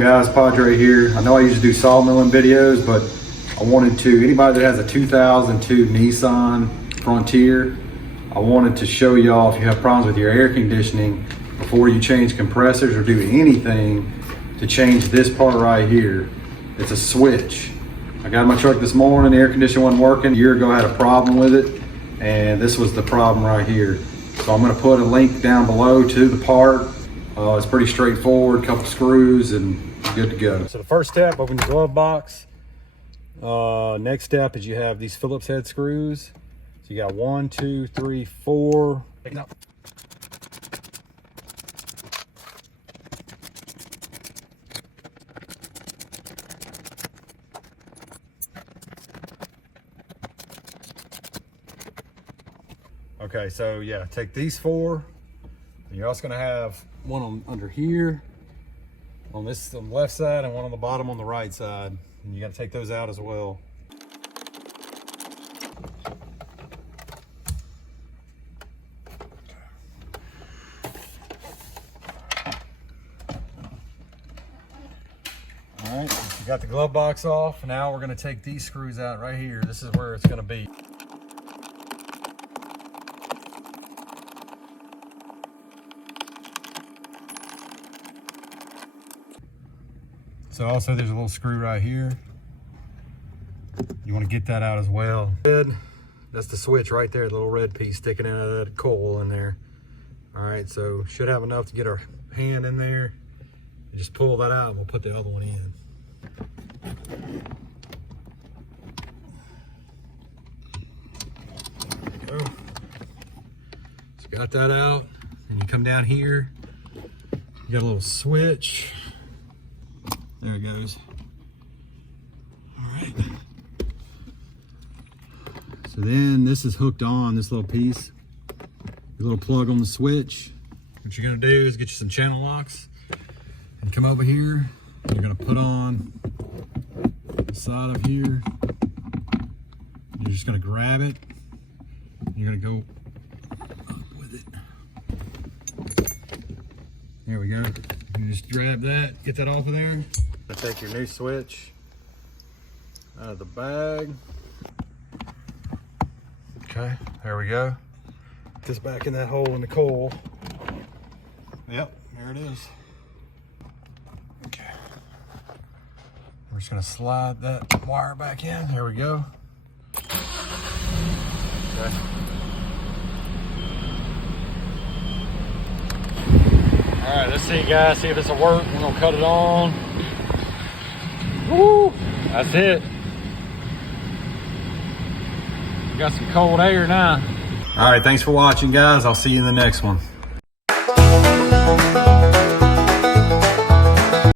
guys, Padre here. I know I usually do sawmilling videos, but I wanted to, anybody that has a 2002 Nissan Frontier, I wanted to show y'all if you have problems with your air conditioning before you change compressors or do anything to change this part right here. It's a switch. I got in my truck this morning, the air conditioner wasn't working. A year ago I had a problem with it, and this was the problem right here. So I'm gonna put a link down below to the part. It's pretty straightforward, couple screws and good to go. So the first step, open your glove box. Next step is you have these Phillips head screws. So you got 1, 2, 3, 4. Okay, so yeah, take these 4. And you're also gonna have one on under here, on the left side, and one on the bottom on the right side. And you gotta take those out as well. All right, you got the glove box off. Now we're gonna take these screws out right here. This is where it's gonna be. So also there's a little screw right here. You want to get that out as well. That's the switch right there, the little red piece sticking out of that coil in there. All right, so should have enough to get our hand in there. And just pull that out and we'll put the other one in. There you go. So got that out, and you come down here, you got a little switch. There it goes. All right. So then this is hooked on, this little piece. Your little plug on the switch. What you're gonna do is get you some channel locks and come over here. And you're gonna put on the side of here. You're just gonna grab it. You're gonna go up with it. There we go. You just grab that, get that off of there. Take your new switch out of the bag. Okay, there we go. Put this back in that hole in the coil. Yep, there it is. Okay. We're just gonna slide that wire back in. There we go. Okay. All right, let's see, guys, see if this will work. We're gonna cut it on. Woo! That's it. We got some cold air now. All right, thanks for watching, guys. I'll see you in the next one.